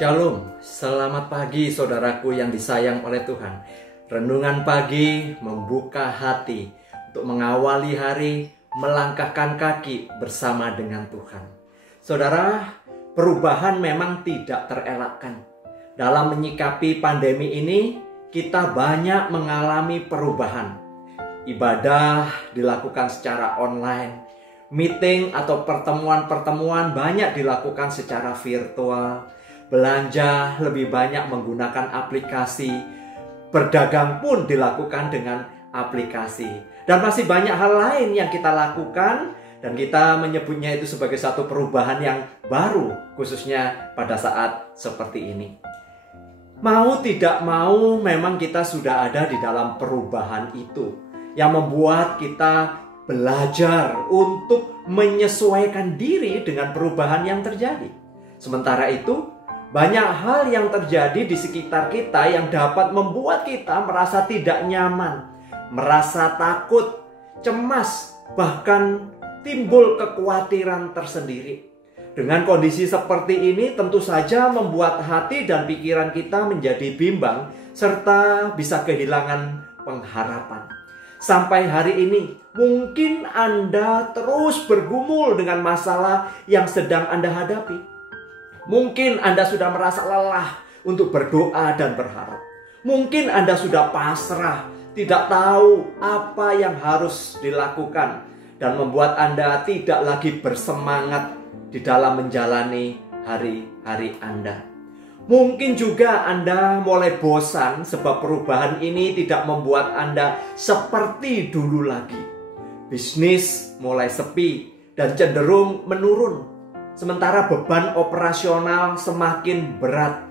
Shalom, selamat pagi saudaraku yang disayang oleh Tuhan. Renungan pagi membuka hati untuk mengawali hari, melangkahkan kaki bersama dengan Tuhan. Saudara, perubahan memang tidak terelakkan. Dalam menyikapi pandemi ini, kita banyak mengalami perubahan. Ibadah dilakukan secara online, meeting atau pertemuan-pertemuan banyak dilakukan secara virtual. Belanja lebih banyak menggunakan aplikasi, berdagang pun dilakukan dengan aplikasi. Dan masih banyak hal lain yang kita lakukan dan kita menyebutnya itu sebagai satu perubahan yang baru, khususnya pada saat seperti ini. Mau tidak mau memang kita sudah ada di dalam perubahan itu yang membuat kita belajar untuk menyesuaikan diri dengan perubahan yang terjadi. Sementara itu, banyak hal yang terjadi di sekitar kita yang dapat membuat kita merasa tidak nyaman, merasa takut, cemas, bahkan timbul kekhawatiran tersendiri. Dengan kondisi seperti ini tentu saja membuat hati dan pikiran kita menjadi bimbang serta bisa kehilangan pengharapan. Sampai hari ini mungkin Anda terus bergumul dengan masalah yang sedang Anda hadapi. Mungkin Anda sudah merasa lelah untuk berdoa dan berharap. Mungkin Anda sudah pasrah, tidak tahu apa yang harus dilakukan, dan membuat Anda tidak lagi bersemangat di dalam menjalani hari-hari Anda. Mungkin juga Anda mulai bosan sebab perubahan ini tidak membuat Anda seperti dulu lagi. Bisnis mulai sepi dan cenderung menurun. Sementara beban operasional semakin berat.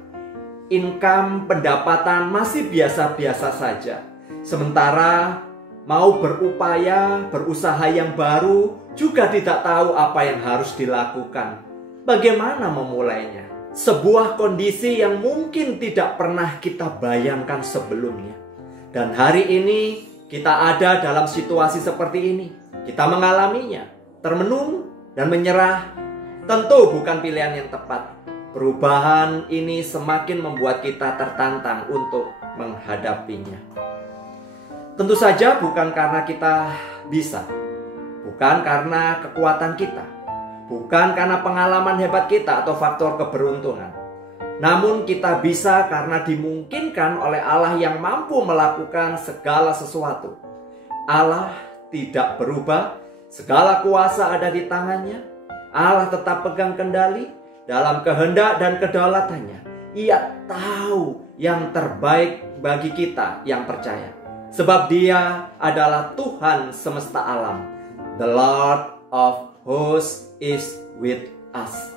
Income, pendapatan masih biasa-biasa saja. Sementara mau berupaya, berusaha yang baru juga tidak tahu apa yang harus dilakukan. Bagaimana memulainya? Sebuah kondisi yang mungkin tidak pernah kita bayangkan sebelumnya. Dan hari ini kita ada dalam situasi seperti ini. Kita mengalaminya, termenung dan menyerah. Tentu bukan pilihan yang tepat. Perubahan ini semakin membuat kita tertantang untuk menghadapinya. Tentu saja bukan karena kita bisa, bukan karena kekuatan kita, bukan karena pengalaman hebat kita atau faktor keberuntungan. Namun kita bisa karena dimungkinkan oleh Allah yang mampu melakukan segala sesuatu. Allah tidak berubah, segala kuasa ada di tangannya. Allah tetap pegang kendali dalam kehendak dan kedaulatannya. Ia tahu yang terbaik bagi kita yang percaya. Sebab Dia adalah Tuhan semesta alam. The Lord of hosts is with us.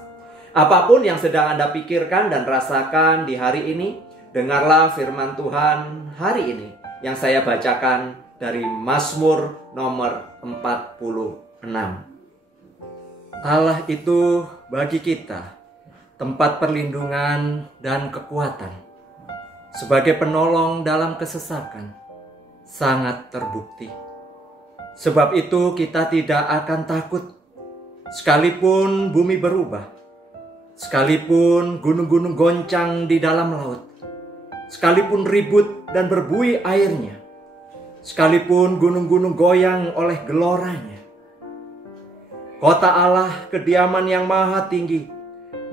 Apapun yang sedang Anda pikirkan dan rasakan di hari ini, dengarlah firman Tuhan hari ini yang saya bacakan dari Mazmur nomor 46. Allah itu bagi kita tempat perlindungan dan kekuatan. Sebagai penolong dalam kesesakan, sangat terbukti. Sebab itu kita tidak akan takut, sekalipun bumi berubah, sekalipun gunung-gunung goncang di dalam laut, sekalipun ribut dan berbuih airnya, sekalipun gunung-gunung goyang oleh geloranya. Kota Allah, kediaman yang maha tinggi,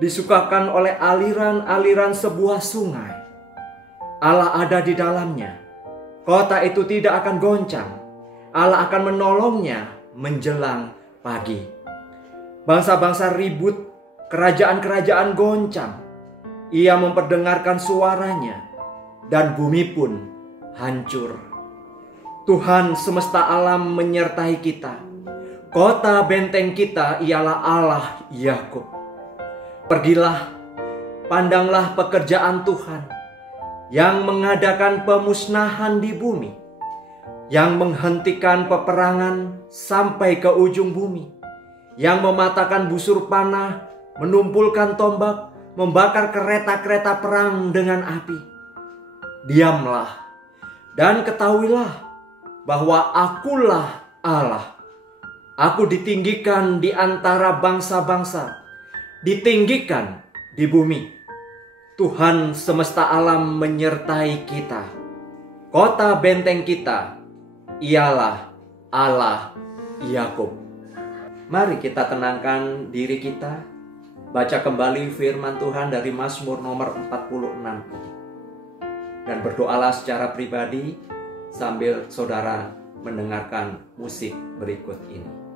disukakan oleh aliran-aliran sebuah sungai. Allah ada di dalamnya. Kota itu tidak akan goncang. Allah akan menolongnya menjelang pagi. Bangsa-bangsa ribut, kerajaan-kerajaan goncang. Ia memperdengarkan suaranya, dan bumi pun hancur. Tuhan semesta alam menyertai kita. Kota benteng kita ialah Allah Yakub. Pergilah, pandanglah pekerjaan Tuhan yang mengadakan pemusnahan di bumi, yang menghentikan peperangan sampai ke ujung bumi, yang mematahkan busur panah, menumpulkan tombak, membakar kereta-kereta perang dengan api. Diamlah dan ketahuilah bahwa Akulah Allah. Aku ditinggikan di antara bangsa-bangsa, ditinggikan di bumi. Tuhan semesta alam menyertai kita. Kota benteng kita ialah Allah Yakub. Mari kita tenangkan diri kita, baca kembali firman Tuhan dari Mazmur nomor 46. Dan berdoalah secara pribadi sambil saudara mendengarkan musik berikut ini.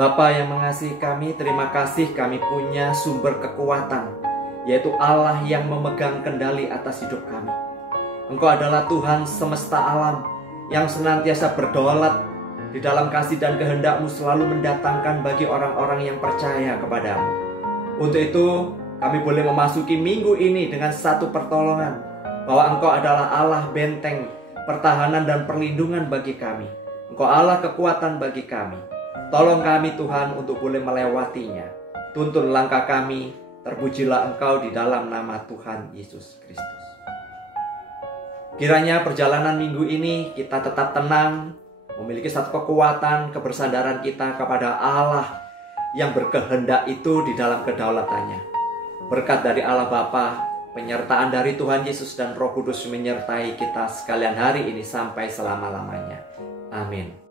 Bapa yang mengasihi kami, terima kasih kami punya sumber kekuatan, yaitu Allah yang memegang kendali atas hidup kami. Engkau adalah Tuhan semesta alam yang senantiasa berdaulat di dalam kasih dan kehendak-Mu, selalu mendatangkan bagi orang-orang yang percaya kepadamu. Untuk itu kami boleh memasuki minggu ini dengan satu pertolongan, bahwa Engkau adalah Allah benteng, pertahanan dan perlindungan bagi kami. Engkau Allah kekuatan bagi kami. Tolong kami Tuhan untuk boleh melewatinya. Tuntun langkah kami, terpujilah Engkau di dalam nama Tuhan Yesus Kristus. Kiranya perjalanan minggu ini kita tetap tenang, memiliki satu kekuatan, kebersandaran kita kepada Allah yang berkehendak itu di dalam kedaulatannya. Berkat dari Allah Bapa, penyertaan dari Tuhan Yesus dan Roh Kudus menyertai kita sekalian hari ini sampai selama-lamanya. Amin.